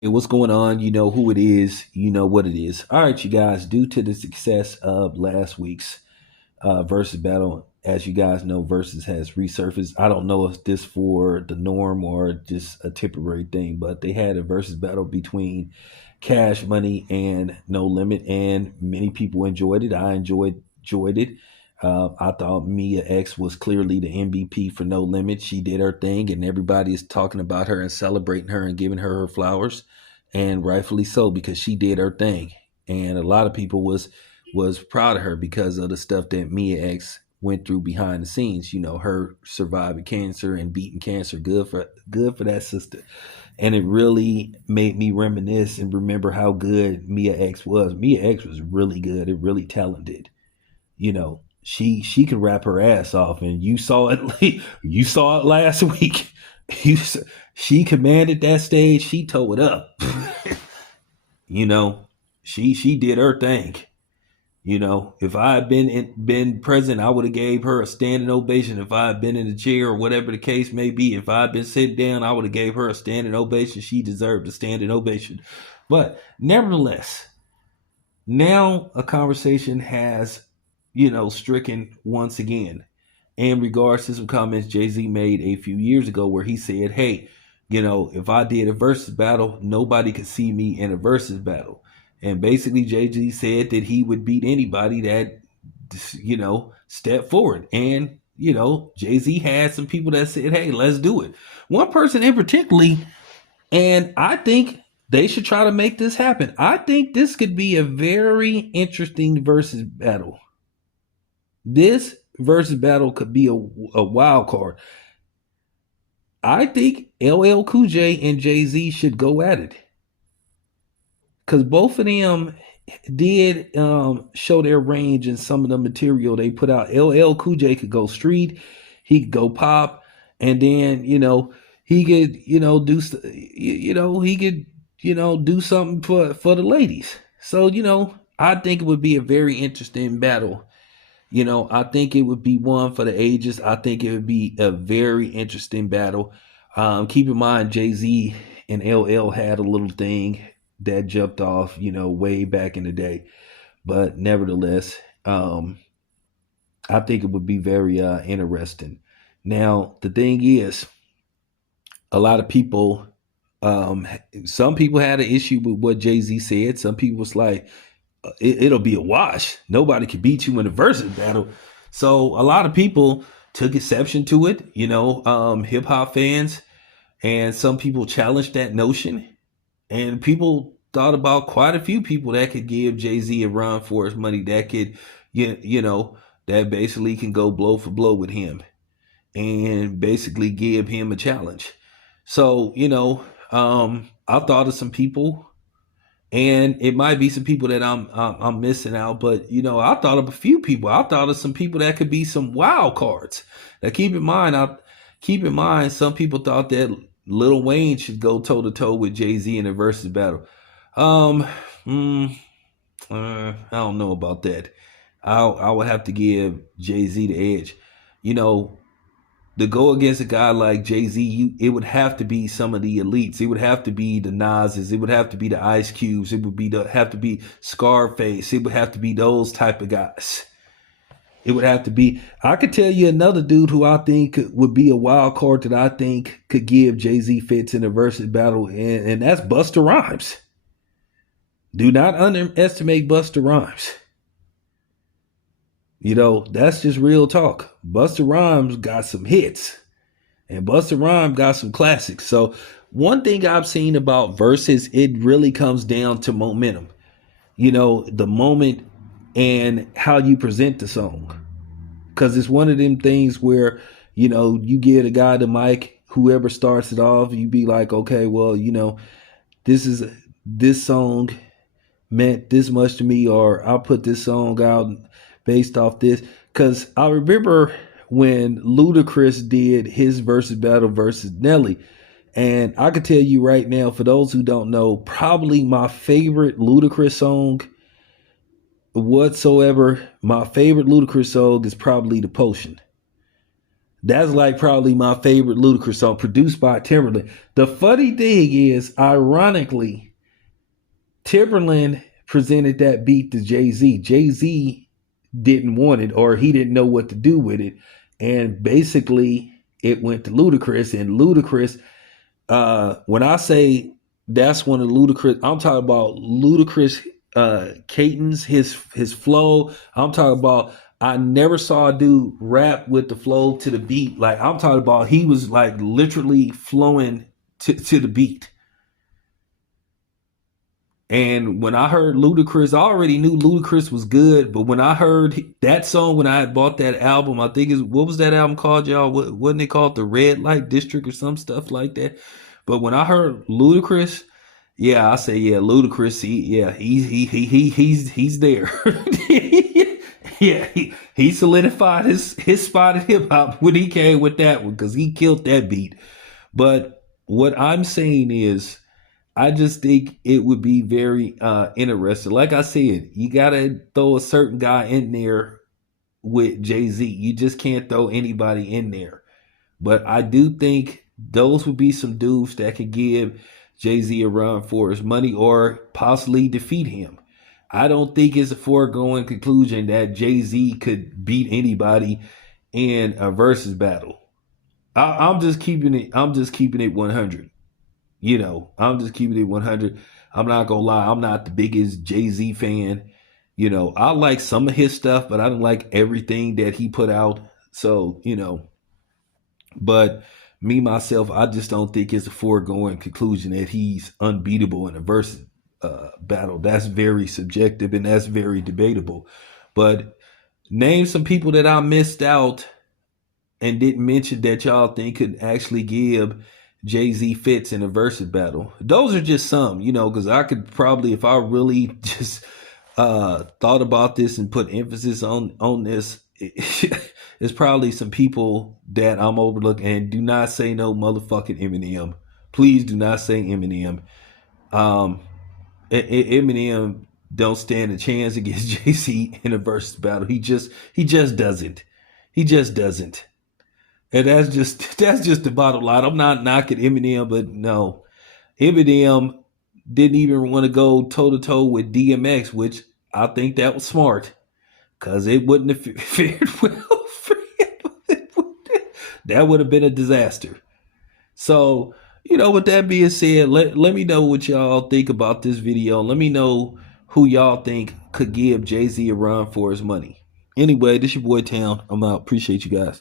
Hey, what's going on? You know who it is. You know what it is. All right, you guys. Due to the success of last week's versus battle, as you guys know, versus has resurfaced. I don't know if this for the norm or just a temporary thing, but they had a versus battle between Cash Money and No Limit, and many people enjoyed it. I enjoyed it. I thought Mia X was clearly the MVP for No Limit. She did her thing, and everybody is talking about her and celebrating her and giving her flowers, and rightfully so because she did her thing. And a lot of people was proud of her because of the stuff that Mia X went through behind the scenes. You know, her surviving cancer and beating cancer. Good for that sister. And it really made me reminisce and remember how good Mia X was. Mia X was really good and really talented. You know, she can rap her ass off, and you saw it. You saw it last week. You, she commanded that stage. She tore it up. You know, she did her thing. You know, if I had been present, I would have gave her a standing ovation. If I had been in the chair or whatever the case may be, if I had been sitting down, I would have gave her a standing ovation. She deserved a standing ovation. But nevertheless, now a conversation has, stricken once again in regards to some comments Jay-Z made a few years ago where he said, hey, if I did a versus battle, nobody could see me in a versus battle. And basically Jay-Z said that he would beat anybody that, step forward. And, Jay-Z had some people that said, hey, let's do it. One person in particularly, and I think they should try to make this happen. I think this could be a very interesting versus battle. This versus battle could be a wild card. I think LL Cool J and Jay Z should go at it because both of them did show their range in some of the material they put out. LL Cool J could go street, he could go pop, and then he could do he could do something for the ladies. So I think it would be a very interesting battle. I think it would be one for the ages. I think it would be a very interesting battle. Keep in mind, Jay Z and LL had a little thing that jumped off, way back in the day. But nevertheless, I think it would be very interesting. Now, the thing is, a lot of people, some people had an issue with what Jay Z said. Some people was like, it'll be a wash. Nobody can beat you in a versus battle. So a lot of people took exception to it, hip hop fans, and some people challenged that notion. And people thought about quite a few people that could give Jay Z a run for his money, that could, that basically can go blow for blow with him and basically give him a challenge. So, I thought of some people, and it might be some people that I'm missing out, but I thought of a few people. I thought of some people that could be some wild cards. Now keep in mind, some people thought that Lil Wayne should go toe to toe with Jay Z in a versus battle. Um, mm, I don't know about that. I would have to give Jay Z the edge. You know, to go against a guy like Jay Z, it would have to be some of the elites. It would have to be the Nas's. It would have to be the Ice Cubes. It would have to be Scarface. It would have to be those type of guys. It would have to be. I could tell you another dude who I think would be a wild card that I think could give Jay Z fits in a versus battle, and that's Busta Rhymes. Do not underestimate Busta Rhymes. That's just real talk. Busta Rhymes got some hits, and Busta Rhymes got some classics. So one thing I've seen about verses, it really comes down to momentum. The moment and how you present the song. Because it's one of them things where, you get a guy the mic, whoever starts it off, you be like, okay, well, this song meant this much to me, or I'll put this song out based off this. Because I remember when Ludacris did his versus battle versus Nelly. And I can tell you right now, for those who don't know, probably my favorite Ludacris song whatsoever, my favorite Ludacris song is probably The Potion. That's like probably my favorite Ludacris song, produced by Timberland. The funny thing is, ironically, Timberland presented that beat to Jay Z. Jay Z didn't want it, or he didn't know what to do with it, and basically it went to Ludacris. And Ludacris, when I say that's one of Ludacris, I'm talking about Ludacris cadence, his flow. I'm talking about I never saw a dude rap with the flow to the beat. Like I'm talking about he was like literally flowing to the beat. And when I heard Ludacris, I already knew Ludacris was good. But when I heard that song, when I had bought that album, I think is what was that album called, y'all? Wasn't it called the Red Light District or some stuff like that? But when I heard Ludacris, yeah, I say yeah, Ludacris. He's there. Yeah, he solidified his spot in hip hop when he came with that one because he killed that beat. But what I'm saying is I just think it would be very interesting. Like I said, you gotta throw a certain guy in there with Jay Z. You just can't throw anybody in there. But I do think those would be some dudes that could give Jay Z a run for his money or possibly defeat him. I don't think it's a foregone conclusion that Jay Z could beat anybody in a versus battle. I'm just keeping it. I'm just keeping it 100. I'm just keeping it 100. I'm not gonna lie, I'm not the biggest Jay-Z fan. I like some of his stuff, but I don't like everything that he put out. So, but me myself, I just don't think it's a foregone conclusion that he's unbeatable in a versus battle. That's very subjective and that's very debatable. But name some people that I missed out and didn't mention that y'all think could actually give Jay Z fits in a versus battle. Those are just some, because I could probably, if I really just thought about this and put emphasis on this, it's probably some people that I'm overlooking. And do not say no motherfucking Eminem. Please do not say Eminem. Um, Eminem don't stand a chance against Jay Z in a versus battle. He just doesn't. He just doesn't. And that's just the bottom line. I'm not knocking Eminem, but no, Eminem didn't even want to go toe to toe with DMX, which I think that was smart because it wouldn't have fared well for him. That would have been a disaster. So, with that being said, let me know what y'all think about this video. Let me know who y'all think could give Jay Z a run for his money. Anyway, this your boy Town. I'm out. Appreciate you guys.